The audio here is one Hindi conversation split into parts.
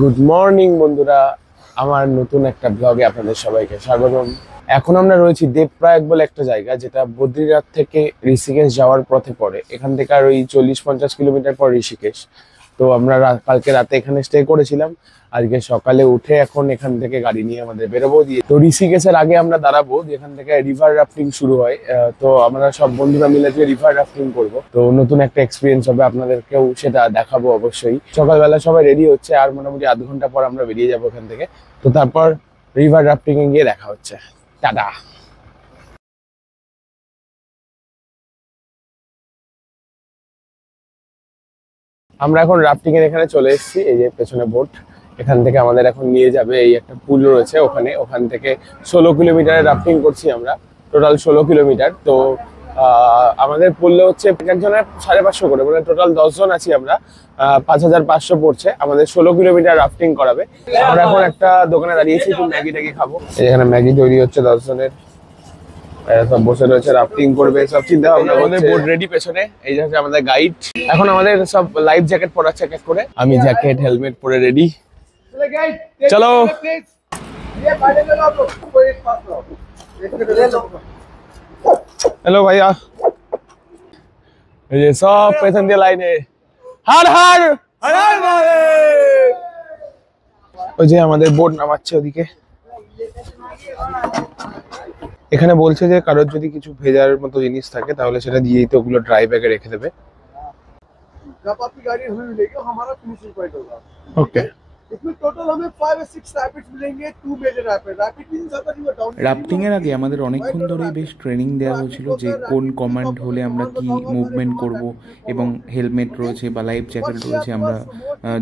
গুড মর্নিং বন্ধুরা, আমার নতুন একটা ব্লগে আপনাদের সবাইকে স্বাগতম। এখন আমরা রয়েছি দেবপ্রয়াগ বলে একটা জায়গা, যেটা বদ্রীনাথ থেকে ঋষিকেশ যাওয়ার পথে পড়ে। এখান থেকে আর ওই 40-50 কিলোমিটার পর ঋষিকেশ। তো আমরা কালকে রাতে এখানে স্টে করেছিলাম। আজকে সকালে উঠে এখন এখান থেকে গাড়ি নিয়ে আমাদের বেরোবো। দিয়ে তো ঋষিকেশের আগে আমরা দাঁড়াবো, যেখান থেকে রিভার রাফটিং শুরু হয়। তো আমরা সব বন্ধুরা মিলে যে রিভার রাফটিং করবো, তো নতুন একটা এক্সপিরিয়েন্স হবে, আপনাদেরকেও সেটা দেখাবো অবশ্যই। সকালবেলা সবাই রেডি হচ্ছে, আর মোটামুটি আধ ঘন্টা পর আমরা বেরিয়ে যাবো এখান থেকে। তো তারপর রিভার রাফটিং এ গিয়ে দেখা হচ্ছে। টাটা। আমরা এখন রাফটিং এর এখানে চলে এসেছি। এই যে পেছনে বোট, এখান থেকে আমাদের এখন নিয়ে যাবে এই একটা পুল রয়েছে ওখানে। ওখান থেকে 16 কিলোমিটারের রাফটিং করছি আমরা, টোটাল 16 কিলোমিটার। তো আমাদের পড়লে হচ্ছে একজনের 550 করে, মানে টোটাল 10 জন আছি আমরা। 5500 পড়ছে আমাদের। 16 কিলোমিটার রাফটিং করাবে। আমরা এখন একটা দোকানে দাঁড়িয়েছি, একটু ম্যাগি ট্যাগি খাবো। এখানে ম্যাগি তৈরি হচ্ছে 10 জনের, সব বসে রয়েছে, রাফটিং করবে, সব চিন্তা ভাবনা। আমাদের বোট রেডি পেছনে, এই যে হচ্ছে আমাদের গাইড। এখন আমাদের সব লাইফ জ্যাকেট পরাচ্ছে এক এক করে। আমি জ্যাকেট হেলমেট পরে রেডি। চলো। হ্যালো ভাইয়া, এই যে সব পেছন দিয়ে লাইনে হার হার হার মহাদেব। ওই যে আমাদের বোট নামাচ্ছে ওদিকে। এখানে বলছে যে কারোর যদি কিছু ভেজার মতো জিনিস থাকে তাহলে সেটা দিয়েই তো ওগুলো ড্রাই ব্যাগে রেখে দেবে। ওকে। রাফটিং এর আগে আমাদের অনেকক্ষণ ধরেই বেশ ট্রেনিং দেওয়া হয়েছিল যে কোন কমান্ড হলে আমরা কি মুভমেন্ট করব, এবং হেলমেট রয়েছে বা লাইফ জ্যাকেট রয়েছে, আমরা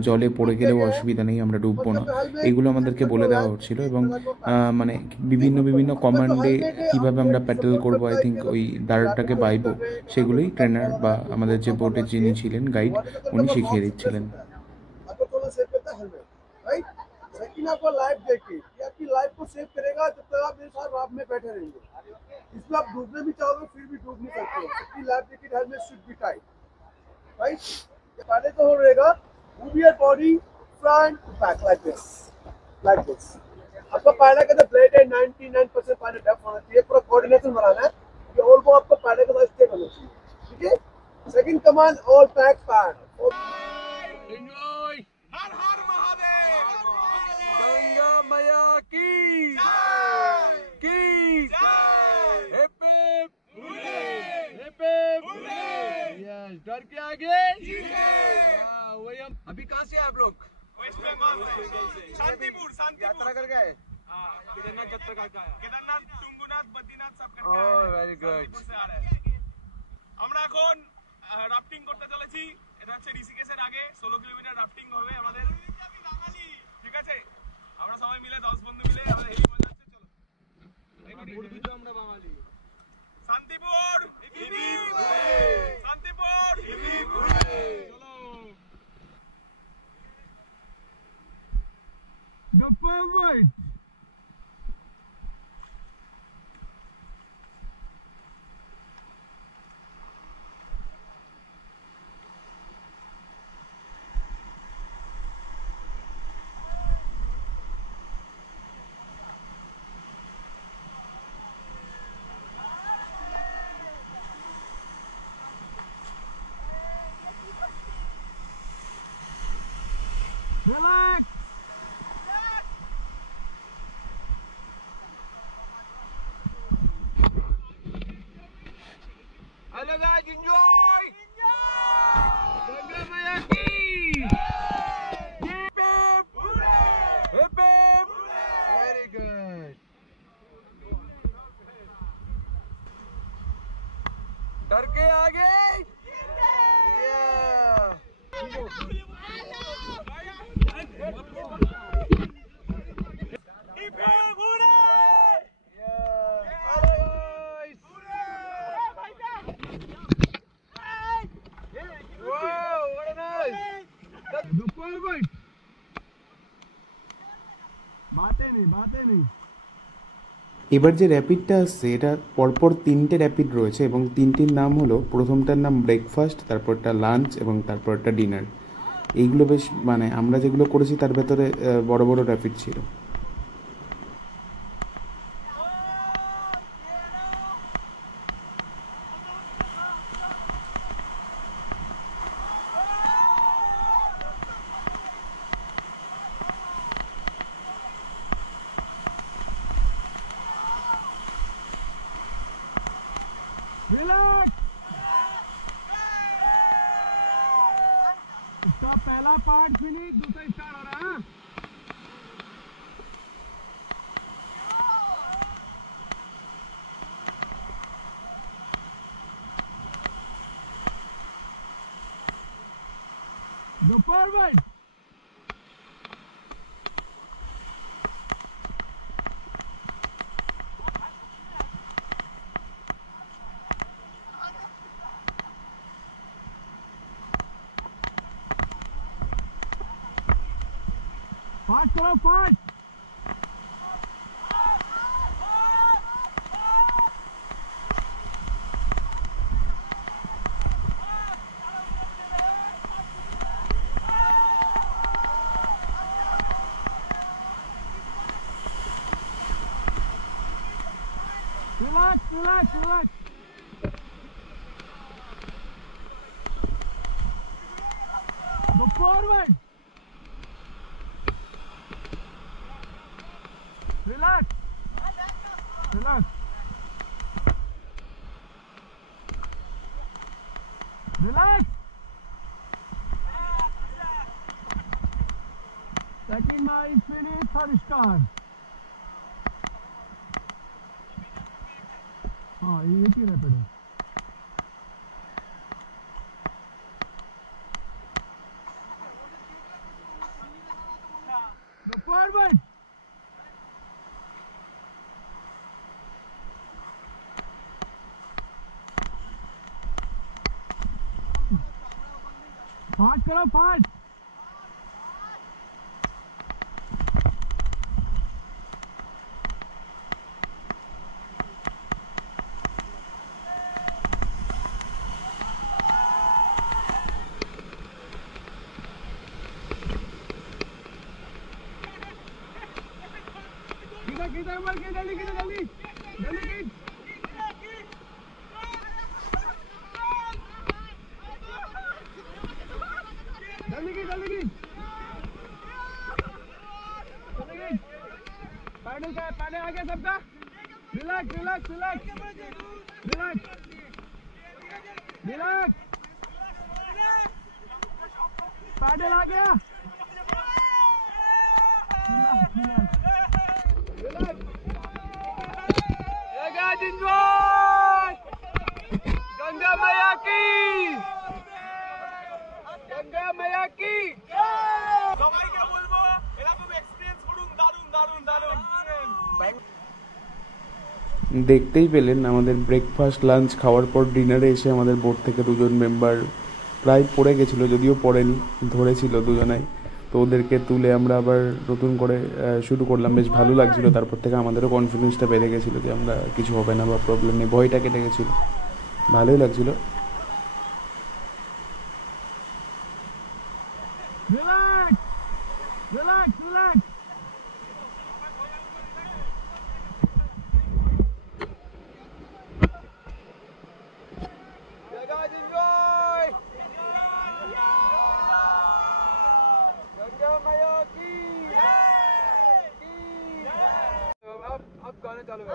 জলে পড়ে গেলেও অসুবিধা নেই, আমরা ডুববো না, এগুলো আমাদেরকে বলে দেওয়া হচ্ছিল। এবং মানে বিভিন্ন কমান্ডে কিভাবে আমরা প্যাডেল করব, আই থিঙ্ক ওই দাঁড়টাকে বাইবো, সেগুলোই ট্রেনার বা আমাদের যে বোটে যিনি ছিলেন গাইড, উনি শিখিয়ে দিচ্ছিলেন। आपको लाइफ देखिए कि आपकी लाइफ को सेव करेगा जब तक आप मेरे साथ राफ्ट में बैठे रहेंगे। इसमें आप डूबने भी चाहोगे फिर भी डूब नहीं सकते। इसकी life jacket helmet should be tight, right. पहले तो हो रहेगा move your body front to back like this. आपका पैडल का जो ब्लेड है 99% पैडल डेप्थ होना चाहिए, पूरा कोऑर्डिनेशन बनाना है कि ऑल को आपको पैडल का साइज स्टेट होना चाहिए, ठीक है। Second command all back paddle. Enjoy. Har Har Mahadev, Ganga मैया की हिप हिप हुर्रे। यस, डर के आगे वही हम। अभी कहाँ से आप लोग? वेस्ट बंगाल से। शांतिपुर यात्रा करके आए? केदारनाथ यात्रा करके आया। केदारनाथ, टुंगुनाथ, बद्रीनाथ सब करके आए। Oh very good. से आ रहे हैं আমরা এখন রাফটিং করতে চলেছি। এটা হচ্ছে ঋষিকেশের আগে 16 কিলোমিটার রাফটিং হবে আমাদের, ঠিক আছে। আমরা সবাই মিলে 10 বন্ধু মিলে আমাদের হেভি মজা হচ্ছে। চলো আমরা বাঙালি। শান্তিপুর শান্তিপুর চলো go forward। Relax. Hello guys, enjoy. Ganga Maya ki. Hip hip hip. Very good. डर के आगे। Yeah. Go forward. এবার যে র্যাপিডটা আসছে এটা পরপর 3টে র্যাপিড রয়েছে এবং 3টির নাম হলো, প্রথমটার নাম ব্রেকফাস্ট, তারপরটা লাঞ্চ এবং তারপরটা ডিনার। এইগুলো বেশ মানে আমরা যেগুলো করেছি তার ভেতরে বড় বড় র্যাপিড ছিল। रिलैक्स। इसका पहला पार्ट फिनिश, दूसरा स्टार्ट हो रहा है। Go forward. फास्ट करो, fast. Relax, relax, relax. Go forward. Relax. Relax. Relax. Second mile is finished, third star. हाँ ये एक ही रैपिड है। Go forward. फास्ट करो, फास्ट। किधर उमर की जल्दी की जल्दी जल्दी की पैडल का पैडल आ गया सबका। Relax, relax, relax, relax, relax. Paddle आ गया। Relax, relax, relax. Enjoy Ganga मैया की, गंगा मैया की। সবাইকে বলবো এরকম এক্সপেরিয়েন্স করুন, দারুণ দারুণ দারুণ। দেখতেই পেলেন আমাদের ব্রেকফাস্ট লাঞ্চ খাওয়ার পর ডিনারে এসে আমাদের বোট থেকে দুজন মেম্বার প্রায় পড়ে গেছিলো, যদিও পড়েনি, ধরেছিল দুজনাই। তো ওদেরকে তুলে আমরা আবার নতুন করে শুরু করলাম। বেশ ভালো লাগছিলো। তারপর থেকে আমাদেরও কনফিডেন্সটা বেড়ে গেছিলো যে আমরা কিছু হবে না বা প্রবলেম নেই, ভয়টা কেটে গেছিলো, ভালোই লাগছিলো। Relax, relax, relax. Enjoy Ganga मैया की। अब गाने चालू है।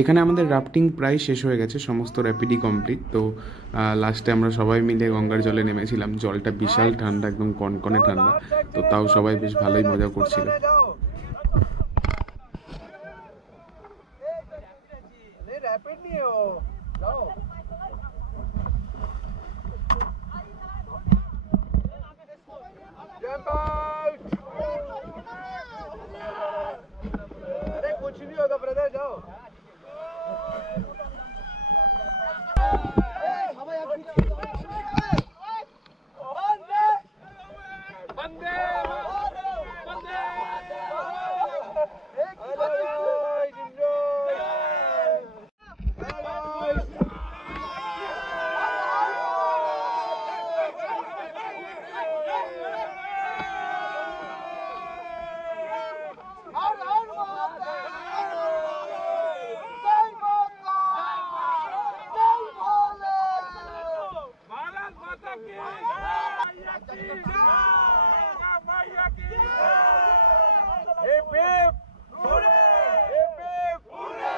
এখানে আমাদের রাফটিং প্রায় শেষ হয়ে গেছে, সমস্ত র্যাপিডই কমপ্লিট। তো লাস্টে আমরা সবাই মিলে গঙ্গার জলে নেমেছিলাম। জলটা বিশাল ঠান্ডা, একদম কনকনে ঠান্ডা, তো তাও সবাই বেশ ভালোই মজা করছিল। रैपिड नहीं है वो, जाओ। Jump out. अरे कुछ नहीं होगा ब्रदर, जाओ। बंदे बंदे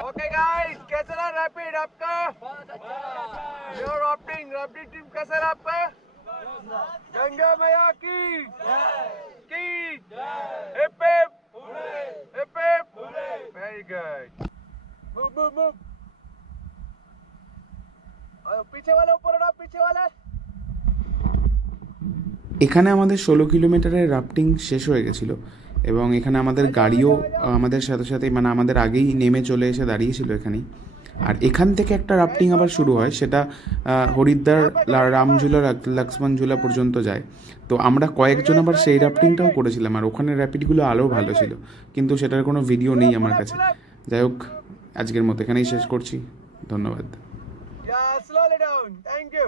Okay guys, कैसा रहा रैपिड आपका? योर राफ्टिंग टीम कैसा रहा आपका? गंगा मैया की hip hip very good. Move पीछे वाले ऊपर उड़ाओ, पीछे वाले। এখানে আমাদের 16 কিলোমিটারের রাফটিং শেষ হয়ে গেছিলো এবং এখানে আমাদের গাড়িও আমাদের সাথে সাথে মানে আমাদের আগেই নেমে চলে এসে দাঁড়িয়েছিল এখানেই। আর এখান থেকে একটা রাফটিং আবার শুরু হয়, সেটা হরিদ্বার রামঝুলা লক্ষ্মণঝুলা পর্যন্ত যায়। তো আমরা কয়েকজন আবার সেই রাফটিংটাও করেছিলাম, আর ওখানে র্যাপিডগুলো আরও ভালো ছিল, কিন্তু সেটার কোনো ভিডিও নেই আমার কাছে। যাই হোক, আজকের মতো এখানেই শেষ করছি। ধন্যবাদ। Yeah, slow it down. Thank you.